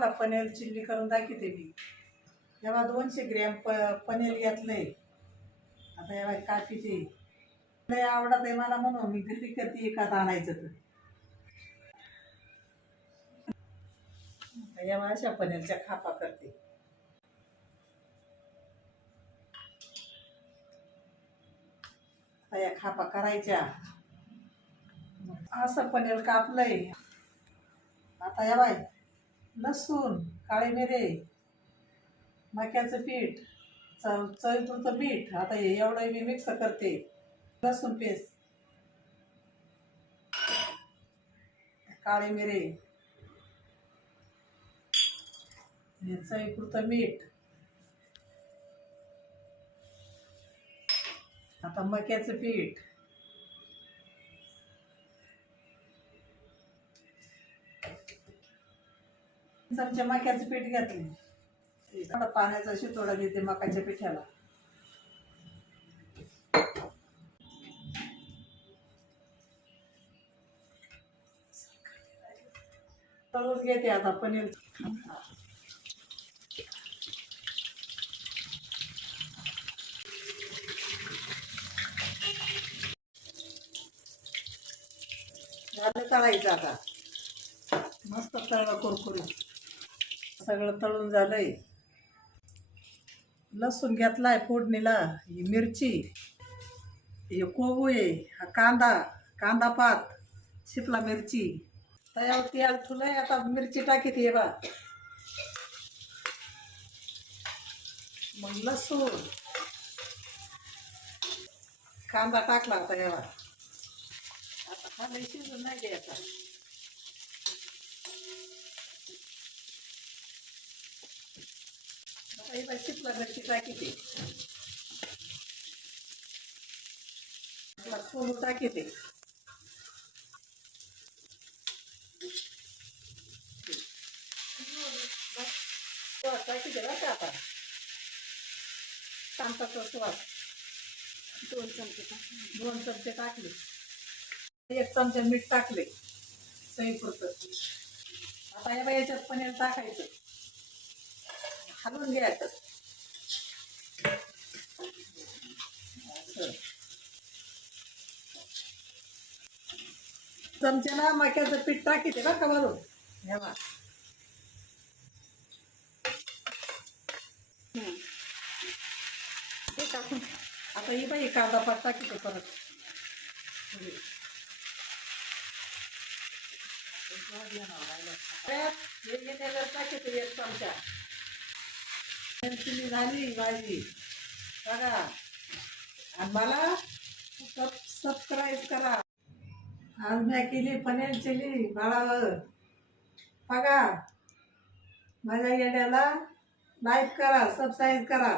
तुम्हाला पनीर चिल्ली करून दाखवते मी. जेव्हा दोनशे ग्रॅम प पनीर घेतलंय. आता याला काकीचे. लय आवडत आहे मला म्हणून मी घरी करते एकात आणायचं तर. या यावा अशा पनीरच्या खापा करते. आता या खापा करायच्या. असं पनीर कापलंय. आता या बाय लसूण काळे मिरे मक्याचं पीठ चव चवीपुरतं पीठ. आता हे एवढं मी मिक्स करते. लसूण पेस्ट. काळे मिरे. हे चवीपुरतं मीठ. आता मक्याचं पीठ. चमचा मक्याचं पीठ घातले थोडा पाण्याचा शितोडा देते मकाच्या पिठाला. तळून घेते आता पनीर. झालं तळायचं आता. मस्त तळवा कुरकुरीत. सगळं तळून झालंय. लसूण घेतला आहे फोडणीला ही मिरची हे कोबू आहे हा कांदा कांदा पात शिपला मिरची. तयावर तेल आहे आता मिरची टाकीत ये बा मग लसूण. कांदा टाकला आता यावा आता हा शिजून नाही द्यायचा. काही ही बाई शिपला मिरची टाकीते कोबू हो, टाकीते स्वाद टाकीते बरं का आता. कांताचा स्वास दोन चमचे दोन चमचे टाकले. एक चमचा मीठ टाकले. चवीपुरतं आता या बाई याच्यात पनीर टाकायचं. हलवून घ्यायचं. चमच्याला मक्याचं पीठ टाकीते का भरून हे बघा. हं. हे टाकून आता ही बाई कांदा पात टाकीते परत हे विनेगर टाकीते एक चमचा चिली झाली माझी बघा आणि मला सब सबस्क्राईब करा आज मी केली पनीर चिली बाळावर बघा माझ्या येण्याला लाईक करा सबस्क्राईब करा.